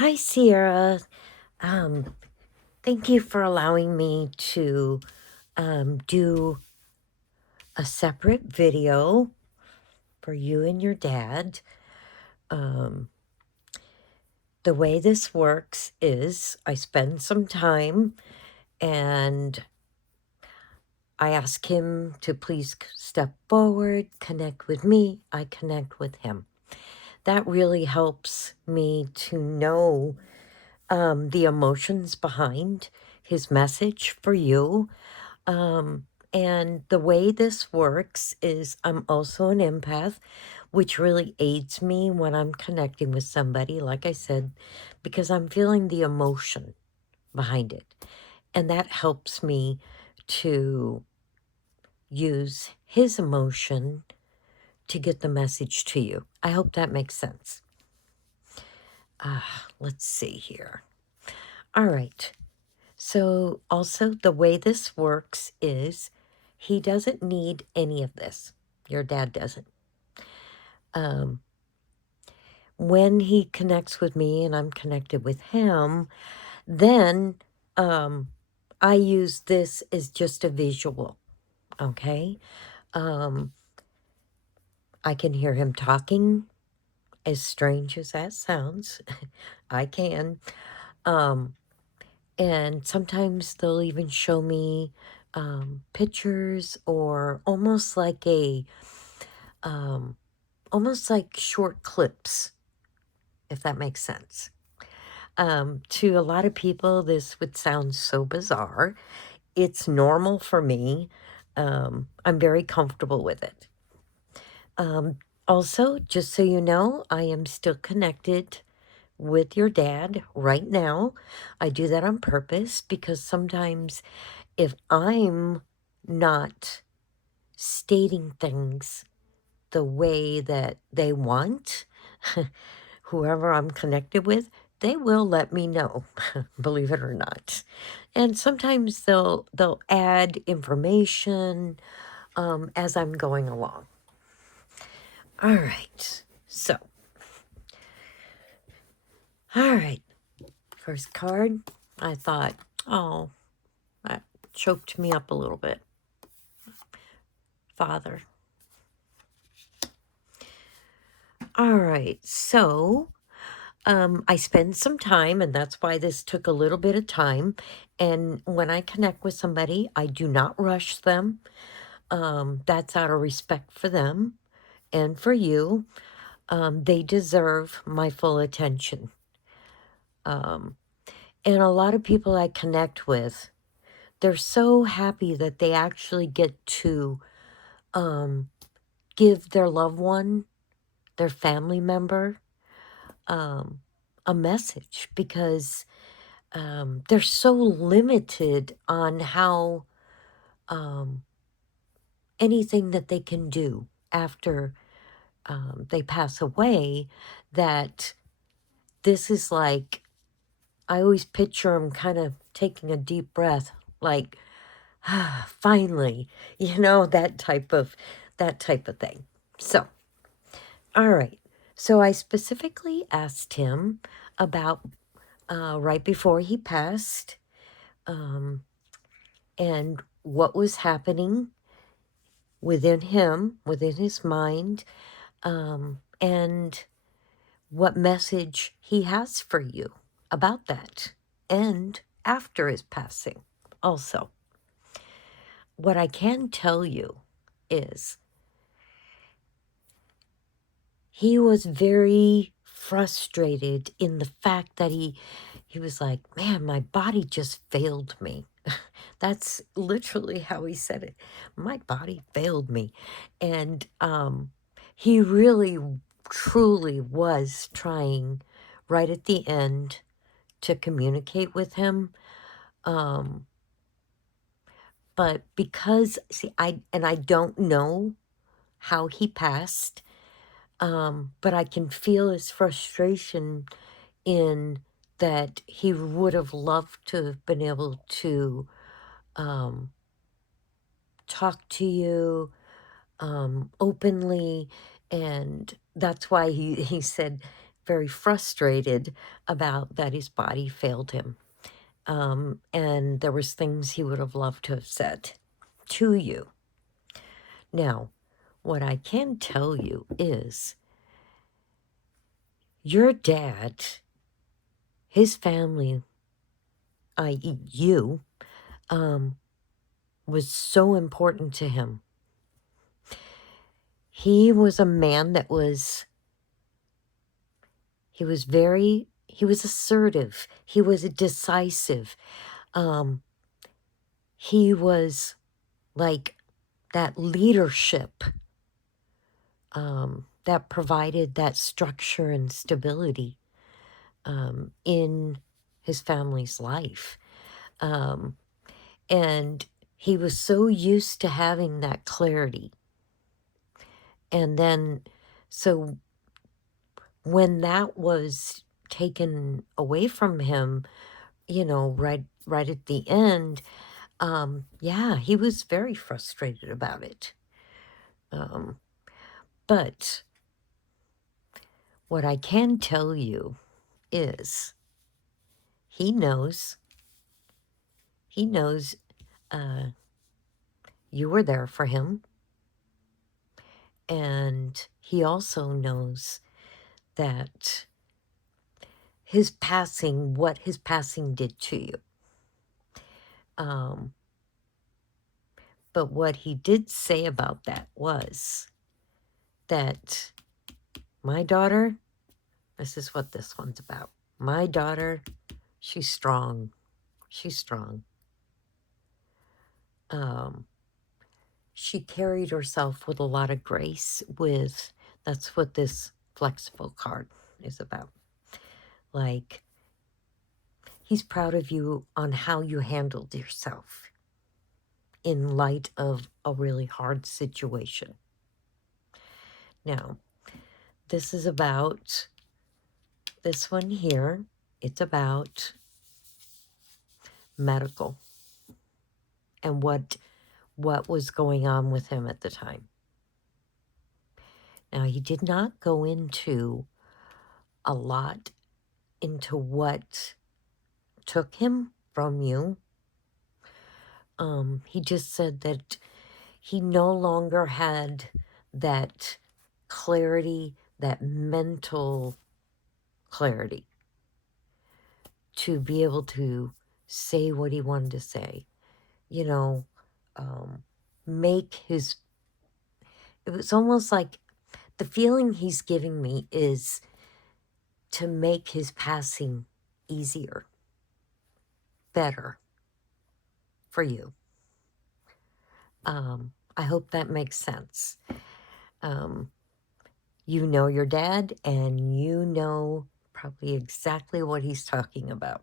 Hi, Sierra. Um, Thank you for allowing me to do a separate video for you and your dad. Um, the way this works is I spend some time and I ask him to please step forward, connect with me. I connect with him. That really helps me to know the emotions behind his message for you. And the way this works is I'm also an empath, which really aids me when I'm connecting with somebody, like I said, because I'm feeling the emotion behind it. And that helps me to use his emotion to get the message to you. I hope that makes sense. Let's see here. All right. So, also, the way this works is he doesn't need any of this. Your dad doesn't. Um, when he connects with me and I'm connected with him, then um, I use this as just a visual. Okay. Um, I can hear him talking, as strange as that sounds. I can. Um, and sometimes they'll even show me pictures or um, almost like short clips, if that makes sense. To a lot of people, this would sound so bizarre. It's normal for me. I'm very comfortable with it. Um, Also, just so you know, I am still connected with your dad right now. I do that on purpose because sometimes if I'm not stating things the way that they want, whoever I'm connected with, they will let me know, believe it or not. And sometimes they'll add information as I'm going along. All right. So, all right. First card, I thought, oh, that choked me up a little bit. Father. All right. So, I spend some time, and that's why this took a little bit of time. And when I connect with somebody, I do not rush them. That's out of respect for them and for you. They deserve my full attention. Um, and a lot of people I connect with, they're so happy that they actually get to um, give their loved one, their family member, um, a message because they're so limited on how um, anything that they can do after they pass away that this is like I always picture them kind of taking a deep breath like finally, that type of thing. So all right, so I specifically asked him about right before he passed um, and what was happening within him, within his mind, and what message he has for you about that and after his passing. Also, what I can tell you is he was very frustrated in the fact that he was like, man, my body just failed me. That's literally how he said it. My body failed me. And he really, truly was trying right at the end to communicate with him. Um, but because, see, I don't know how he passed, but I can feel his frustration in that he would have loved to have been able to um, talk to you openly, and that's why he said very frustrated about that his body failed him. And there was things he would have loved to have said to you. Now, what I can tell you is your dad, his family, i.e. you, was so important to him. He was a man that was, he was assertive. He was decisive. He was like that leadership that provided that structure and stability in his family's life. And he was so used to having that clarity. And then, so when that was taken away from him, you know, right at the end, yeah, he was very frustrated about it. But what I can tell you is he knows you were there for him. And he also knows that his passing, what his passing did to you. But what he did say about that was that my daughter, this is what this one's about. My daughter, she's strong. She's strong. She carried herself with a lot of grace that's what this flexible card is about. Like, he's proud of you on how you handled yourself in light of a really hard situation. Now, this is about this one here. It's about medical and what was going on with him at the time. Now, he did not go into a lot into what took him from you. He just said that he no longer had that clarity, that mental clarity to be able to say what he wanted to say, you know, it was almost like the feeling he's giving me is to make his passing easier, better for you. I hope that makes sense. You know your dad, and you know probably exactly what he's talking about.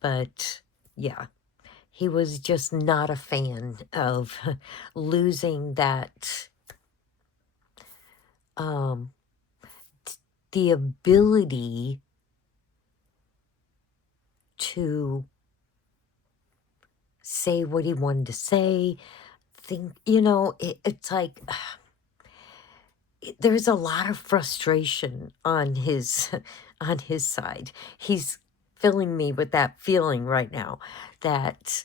But yeah, he was just not a fan of losing that, the ability to say what he wanted to say. It's like there's a lot of frustration on his on his side. He's filling me with that feeling right now that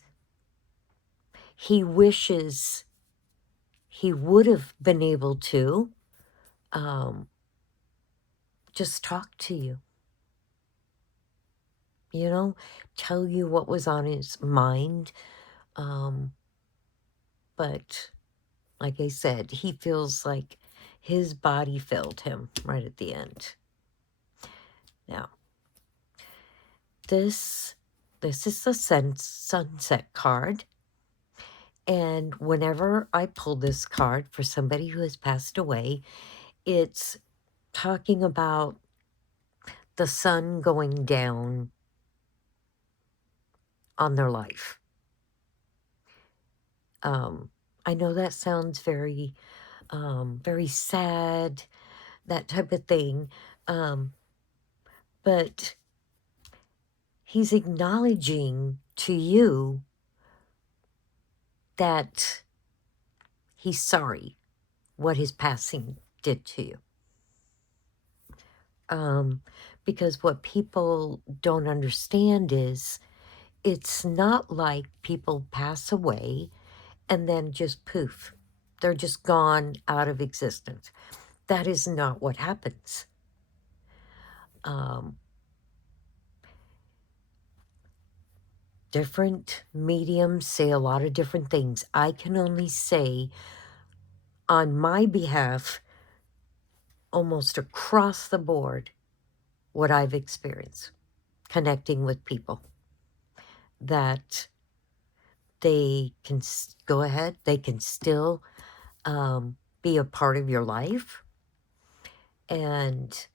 he wishes he would have been able to just talk to you, tell you what was on his mind. But like I said, he feels like his body failed him right at the end. Now, this is the sunset card. And whenever I pull this card for somebody who has passed away, it's talking about the sun going down on their life. I know that sounds very, very sad, that type of thing. But he's acknowledging to you that he's sorry what his passing did to you. Um, because what people don't understand is it's not like people pass away and then just poof, they're just gone out of existence. That is not what happens. Um, different mediums say a lot of different things. I can only say on my behalf, almost across the board, what I've experienced connecting with people, that they can go ahead, they can still be a part of your life and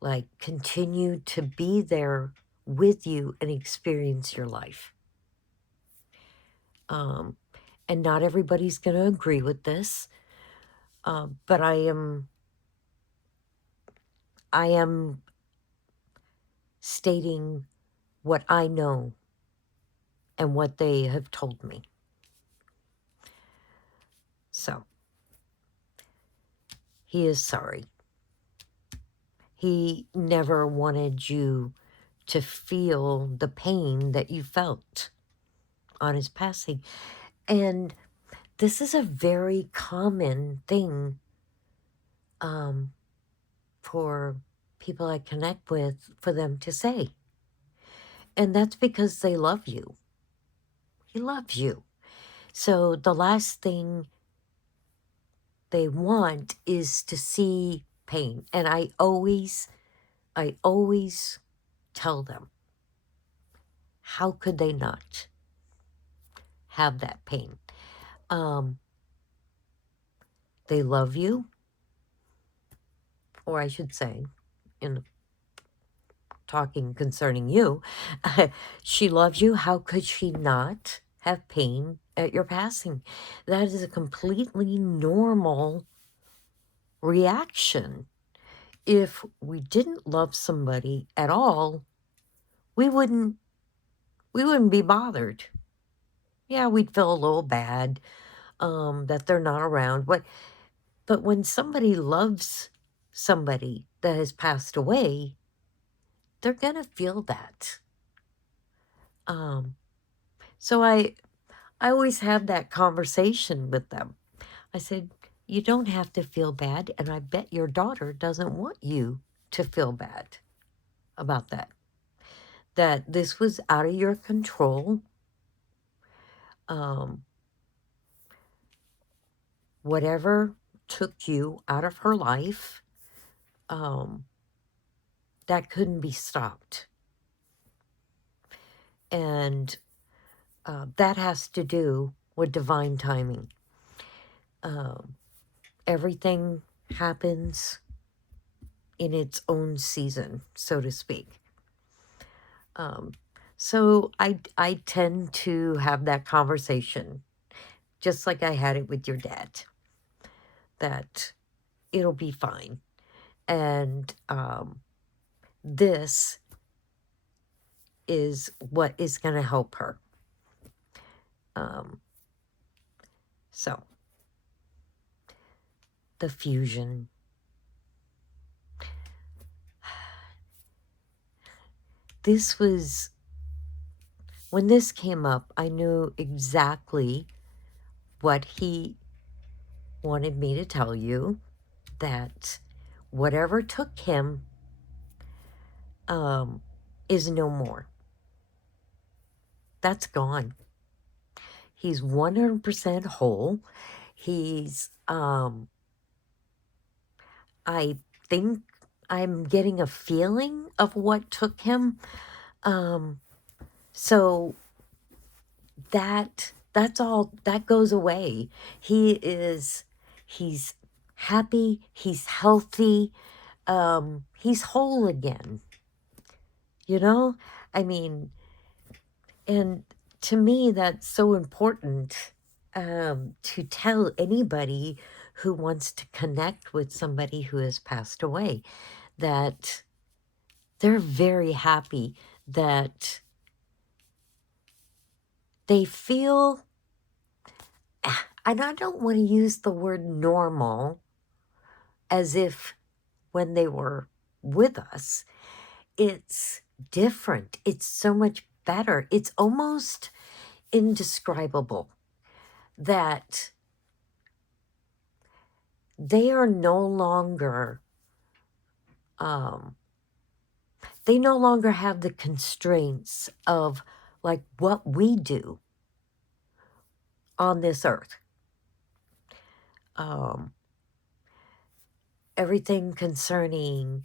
like continue to be there with you and experience your life. And not everybody's going to agree with this, but I am stating what I know and what they have told me. So he is sorry. He never wanted you to feel the pain that you felt on his passing. And this is a very common thing for people I connect with, for them to say. And that's because they love you. He loves you. So the last thing they want is to see pain. And I always tell them, how could they not have that pain? They love you, or I should say, in talking concerning you, she loves you. How could she not have pain at your passing? That is a completely normal reaction. If we didn't love somebody at all, we wouldn't be bothered. Yeah, we'd feel a little bad that they're not around. But when somebody loves somebody that has passed away, they're gonna feel that. So I always have that conversation with them. I said, you don't have to feel bad, and I bet your daughter doesn't want you to feel bad about that. That this was out of your control. Whatever took you out of her life, that couldn't be stopped. And that has to do with divine timing. Everything happens in its own season, so to speak. So I tend to have that conversation, just like I had it with your dad, that it'll be fine. And this is what is going to help her. So, the fusion. This was, when this came up, I knew exactly what he wanted me to tell you, that whatever took him is no more. That's gone. He's 100% whole. He's, I think I'm getting a feeling of what took him. So that's all, that goes away. He's happy, he's healthy, he's whole again. You know? I mean, and to me, that's so important to tell anybody who wants to connect with somebody who has passed away, that they're very happy, that they feel, and I don't want to use the word normal as if when they were with us, it's different. It's so much better. It's almost indescribable that they are no longer, um, they no longer have the constraints of like what we do on this earth. Um, Everything concerning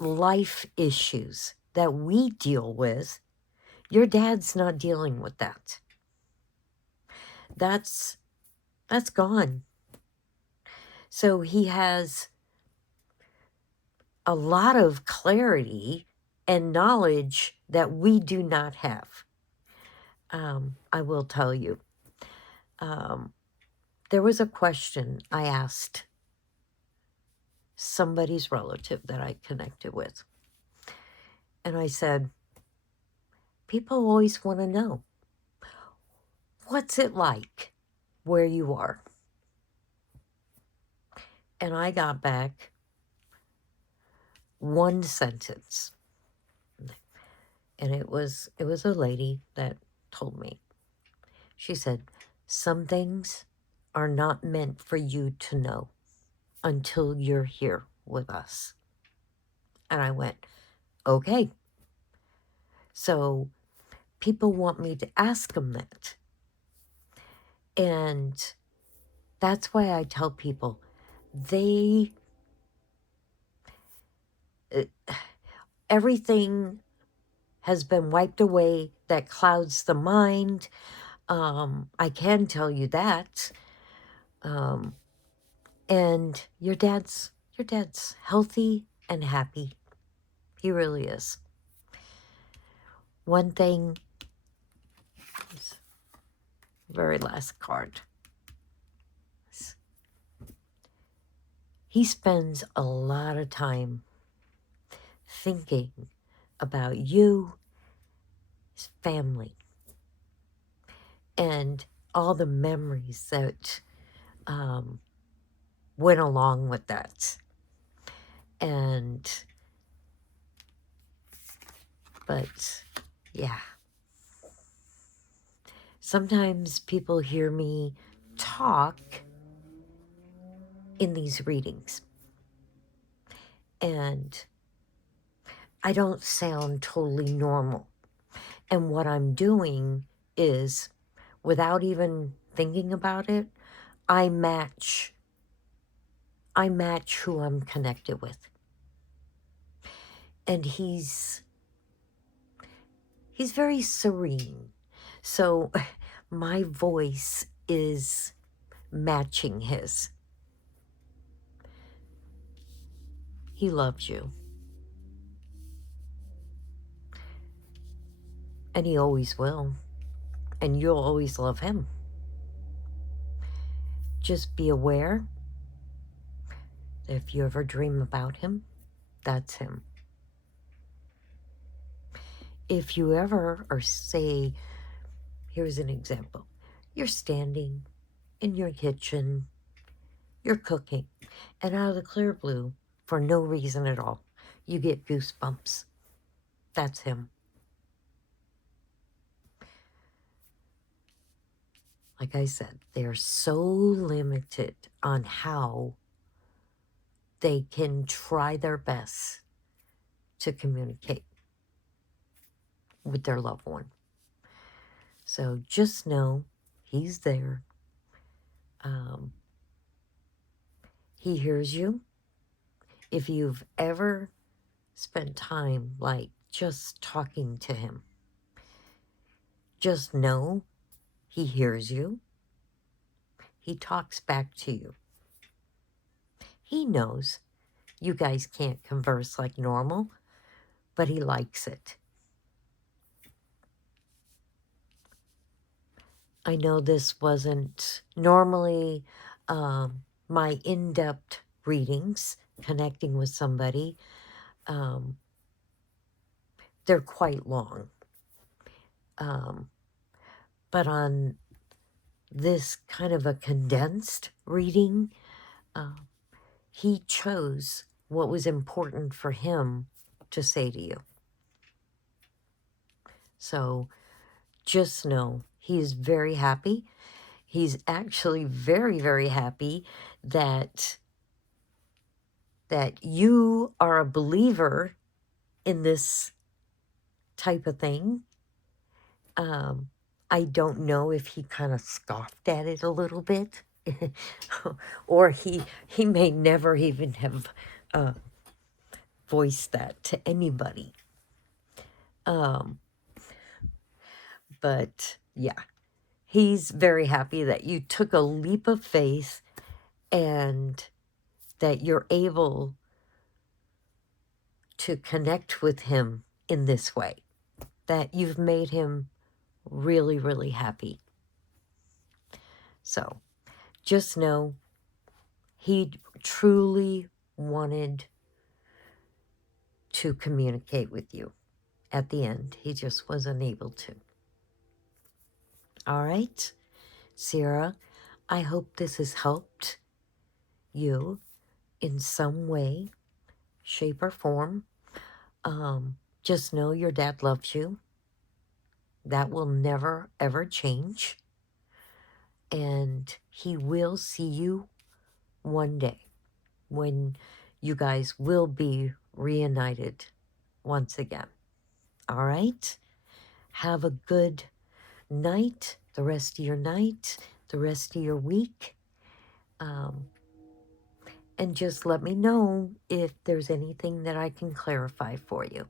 life issues that we deal with, your dad's not dealing with that. That's gone. So he has a lot of clarity and knowledge that we do not have. I will tell you. There was a question I asked somebody's relative that I connected with. And I said, people always want to know, what's it like where you are? And I got back one sentence. And it was a lady that told me. She said, some things are not meant for you to know until you're here with us. And I went, okay. So people want me to ask them that. And that's why I tell people, everything has been wiped away that clouds the mind. I can tell you that. And your dad's healthy and happy. He really is. One thing, very last card. He spends a lot of time thinking about you, his family, and all the memories that went along with that. But yeah. Sometimes people hear me talk in these readings, and I don't sound totally normal. And what I'm doing is, without even thinking about it, I match who I'm connected with. And he's very serene. So my voice is matching his. He loves you. And he always will. And you'll always love him. Just be aware that if you ever dream about him, that's him. If you ever, or say, here's an example. You're standing in your kitchen, you're cooking, and out of the clear blue, for no reason at all, you get goosebumps. That's him. Like I said, they're so limited on how they can try their best to communicate with their loved one. So just know he's there. He hears you. If you've ever spent time like just talking to him, just know he hears you. He talks back to you. He knows you guys can't converse like normal, but he likes it. I know this wasn't normally my in-depth readings, connecting with somebody. They're quite long. But on this kind of a condensed reading, he chose what was important for him to say to you. So just know he is very happy. He's actually very, very happy that you are a believer in this type of thing. I don't know if he kind of scoffed at it a little bit, or he may never even have voiced that to anybody. But yeah, he's very happy that you took a leap of faith and that you're able to connect with him in this way, that you've made him really, really happy. So just know he truly wanted to communicate with you. At the end, he just wasn't able to. All right, Sierra, I hope this has helped you in some way, shape, or form. Just know your dad loves you. That will never, ever change. And he will see you one day when you guys will be reunited once again. All right? Have a good night, the rest of your night, the rest of your week. And just let me know if there's anything that I can clarify for you.